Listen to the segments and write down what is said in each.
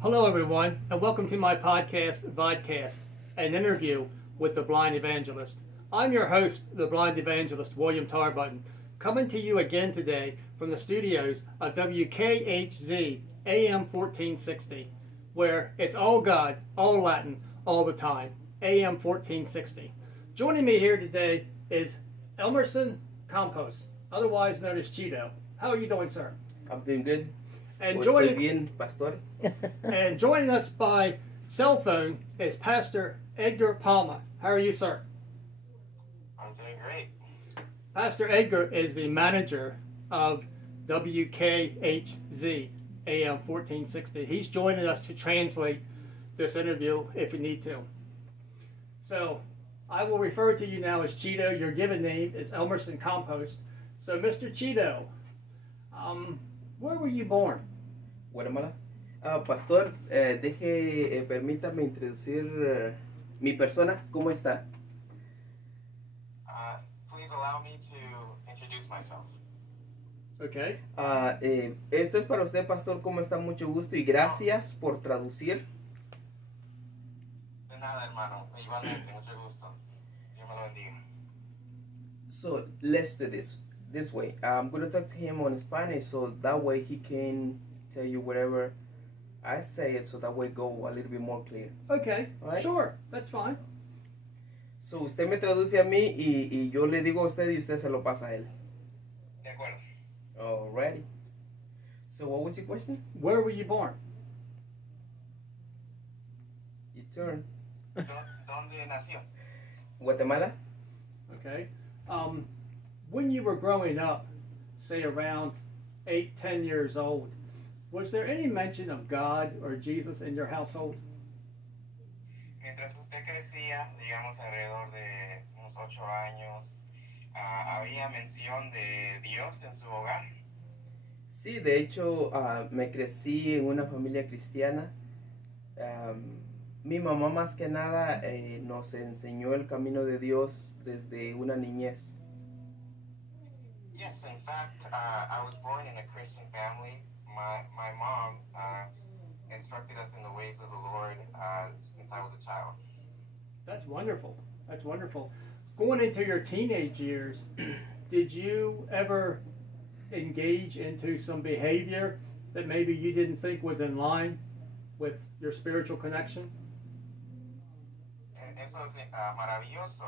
Hello, everyone, and welcome to my podcast, Vodcast, an interview with the Blind Evangelist. I'm your host, the Blind Evangelist, William Tarbutton, coming to you again today from the studios of WKHZ AM 1460, where it's all God, all Latin, all the time, AM 1460. Joining me here today is Emerson Campos, otherwise known as Chido. How are you doing, sir? I'm doing good. And Estoy bien, Pastor. And joining us by cell phone is Pastor Edgar Palma. How are you, sir? I'm doing great. Pastor Edgar is the manager of WKHZ AM 1460. He's joining us to translate this interview if you need to. So I will refer to you now as Chido. Your given name is Emerson Campos. So Mr. Chido, where were you born? Guatemala. Pastor, permítame introducir mi persona. ¿Cómo está? Please allow me to introduce myself. Okay. Esto es para usted, Pastor. ¿Cómo está? Mucho gusto y gracias por traducir. De nada, hermano. Igualmente, mucho gusto. Dios me lo bendiga. So, let's do this way. I'm going to talk to him on Spanish so that way he can tell you whatever I say it so that way go a little bit more clear. Okay, right? Sure, that's fine. So, usted me traduce a mí y yo le digo a usted y usted se lo pasa a él. De acuerdo. Alrighty. So, what was your question? Where were you born? Your turn. ¿Dónde nació? Guatemala? Okay. When you were growing up, say around 8-10 years old, was there any mention of God or Jesus in your household? Mientras usted crecía, digamos alrededor de unos 8 años, ¿había mención de Dios en su hogar? Sí, de hecho, me crecí en una familia cristiana. Mi mamá más que nada nos enseñó el camino de Dios desde una niñez. Yes, in fact, I was born in a Christian family. My mom instructed us in the ways of the Lord since I was a child. That's wonderful. That's wonderful. Going into your teenage years, did you ever engage into some behavior that maybe you didn't think was in line with your spiritual connection? Eso es maravilloso.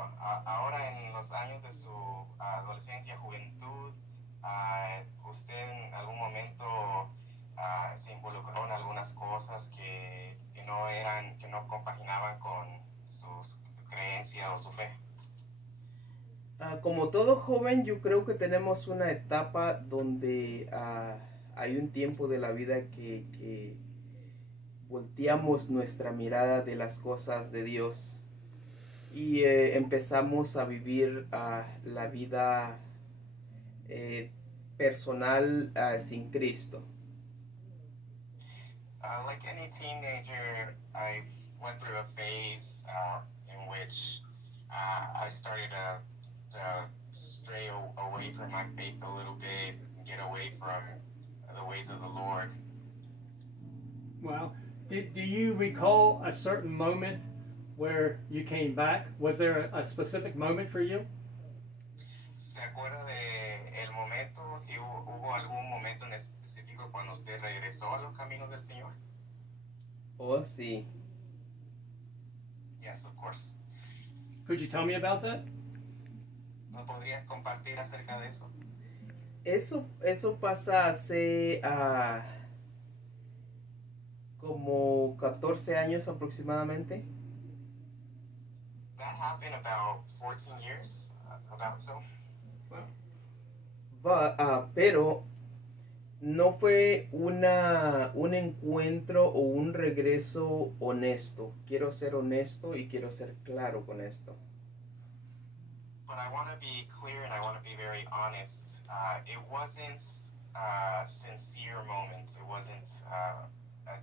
Ahora en los años de su adolescencia, juventud, usted en algún momento se involucró en algunas cosas que no compaginaban con sus creencias o su fe. Como todo joven, yo creo que tenemos una etapa donde hay un tiempo de la vida que volteamos nuestra mirada de las cosas de Dios y empezamos a vivir la vida personal sin Cristo. Like any teenager, I went through a phase in which I started to stray away from my faith a little bit, and get away from the ways of the Lord. Well, do you recall a certain moment where you came back? Was there a specific moment for you? ¿Se acuerda de el momento, si hubo algún momento en específico cuando usted regresó a los caminos del Señor? Oh, sí. Yes, of course. Could you tell me about that? ¿No podrías compartir acerca de eso? Eso pasa hace como 14 años aproximadamente. That happened about 14 years, about so. Pero no fue un encuentro o un regreso honesto. Quiero ser honesto y quiero ser claro con esto. But I want to be clear and I want to be very honest. It wasn't a sincere moment. It wasn't a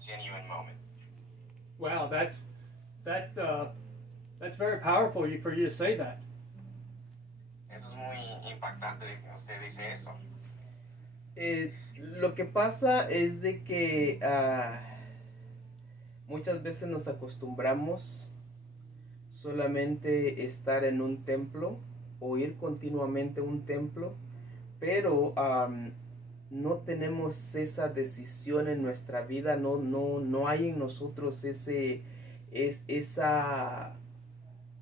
genuine moment. Wow, that's very powerful for you to say that. Eso es muy impactante que usted dice eso. Lo que pasa es de que Muchas veces nos acostumbramos solamente estar en un templo o ir continuamente a un templo, pero no tenemos esa decisión en nuestra vida, no hay en nosotros esa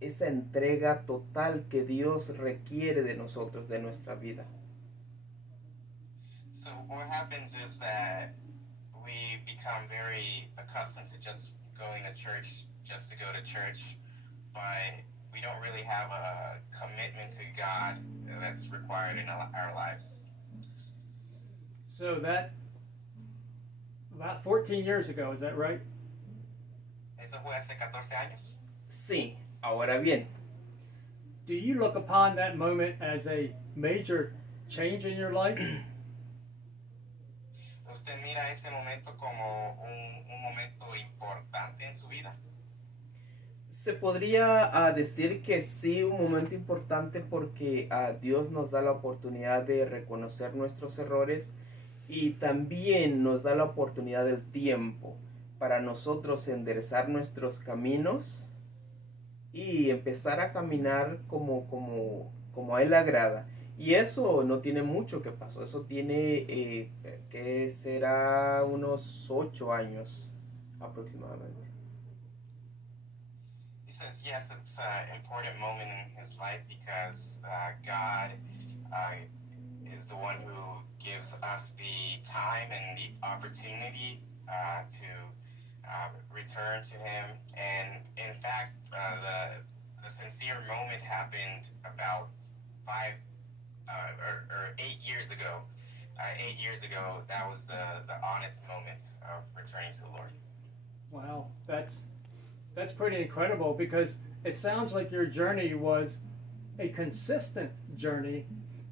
entrega total que Dios requiere de nosotros, de nuestra vida. So what happens is that we become very accustomed to just going to church just to go to church, but we don't really have a commitment to God that's required in our lives. So that about 14 years ago, is that right? Eso fue hace 14 años. Sí, ahora bien, Do you look upon that moment as a major change in your life? ¿Usted mira ese momento como un momento importante en su vida? se podría decir que sí, un momento importante porque Dios nos da la oportunidad de reconocer nuestros errores y también nos da la oportunidad del tiempo para nosotros enderezar nuestros caminos y empezar a caminar como a Él le agrada. Y eso no tiene mucho que pasó, eso tiene que será unos 8 años aproximadamente. He says, yes, it's an important moment in his life because God is the one who gives us the time and the opportunity to return to him. And in fact, the sincere moment happened about 8 years ago. 8 years ago, that was the honest moment of returning to the Lord. Wow, that's pretty incredible, because it sounds like your journey was a consistent journey,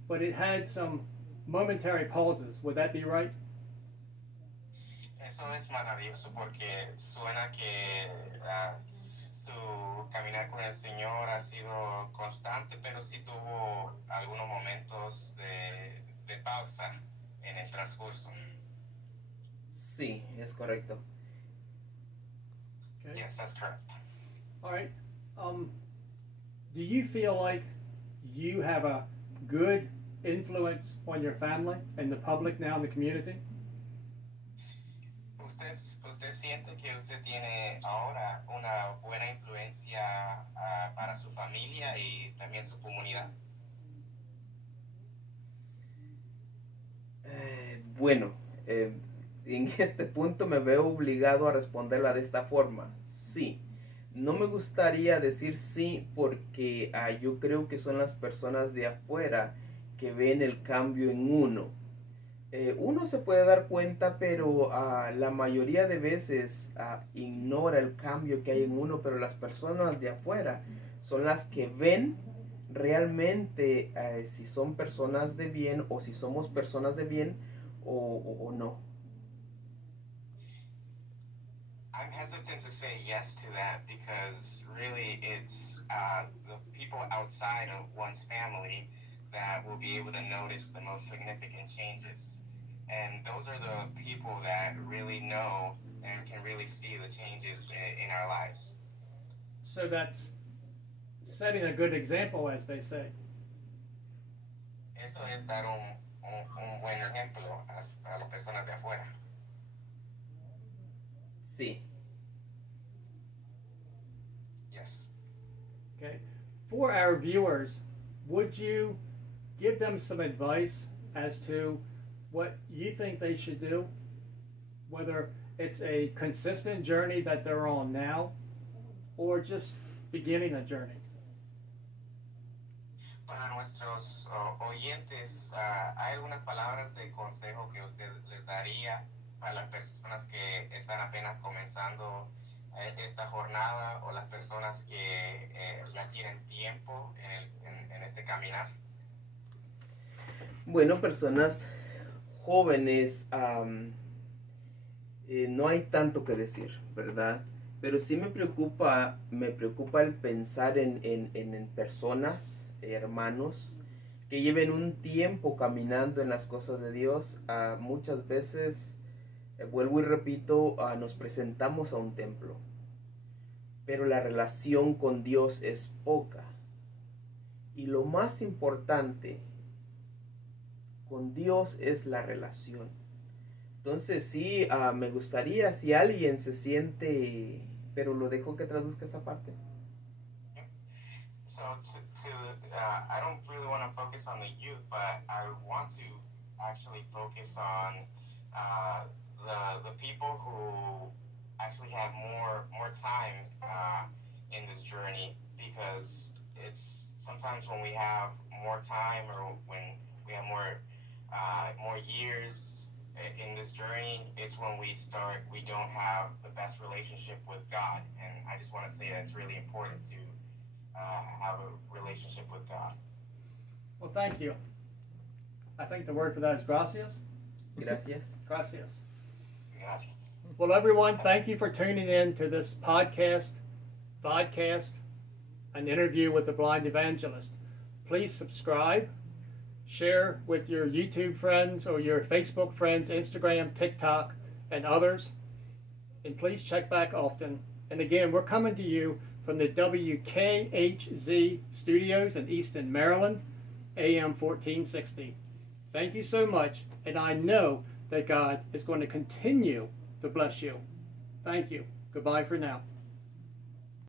but it had some momentary pauses. Would that be right? Eso es maravilloso porque suena que su caminar con el Señor ha sido constante, pero sí tuvo algunos momentos de pausa en el transcurso. Sí, es correcto. Okay. Yes, that's correct. All right. Do you feel like you have a good influence on your family and the public now in the community? ¿Usted siente que usted tiene ahora una buena influencia para su familia y también su comunidad? Bueno, en este punto me veo obligado a responderla de esta forma. Sí. No me gustaría decir sí porque yo creo que son las personas de afuera que ven el cambio en uno. Uno se puede dar cuenta, pero la mayoría de veces ignora el cambio que hay en uno, pero las personas de afuera son las que ven realmente si son personas de bien o si somos personas de bien o no. I'm hesitant to say yes to that because really it's the people outside of one's family that will be able to notice the most significant changes. And those are the people that really know and can really see the changes in our lives. So that's setting a good example, as they say. Eso es dar un buen ejemplo a las personas de afuera. Sí. Yes. Okay. For our viewers, would you give them some advice as to what you think they should do? Whether it's a consistent journey that they're on now or just beginning a journey. Para nuestros oyentes, ¿hay algunas palabras de consejo que usted les daría para las personas que están apenas comenzando esta jornada o las personas que ya tienen tiempo en este caminar? Bueno, personas jóvenes, no hay tanto que decir, ¿verdad? Pero sí me preocupa el pensar en personas, hermanos, que lleven un tiempo caminando en las cosas de Dios. Muchas veces Vuelvo y repito, nos presentamos a un templo, pero la relación con Dios es poca. Y lo más importante con Dios es la relación. Entonces sí, me gustaría si alguien se siente, pero lo dejo que traduzca esa parte. So I don't really want to focus on the youth, but I want to actually focus on the people who actually have more time in this journey, because it's sometimes when we have more time or when we have more years in this journey, it's when we don't have the best relationship with God. And I just want to say that it's really important to have a relationship with God. Well, thank you. I think the word for that is gracias. Gracias. Gracias. Gracias. Well, everyone, thank you for tuning in to this podcast, vodcast, an interview with the Blind Evangelist. Please subscribe, share with your YouTube friends or your Facebook friends, Instagram, TikTok, and others. And please check back often. And again, we're coming to you from the WKHZ studios in Easton, Maryland, AM 1460. Thank you so much, and I know that God is going to continue to bless you. Thank you. Goodbye for now.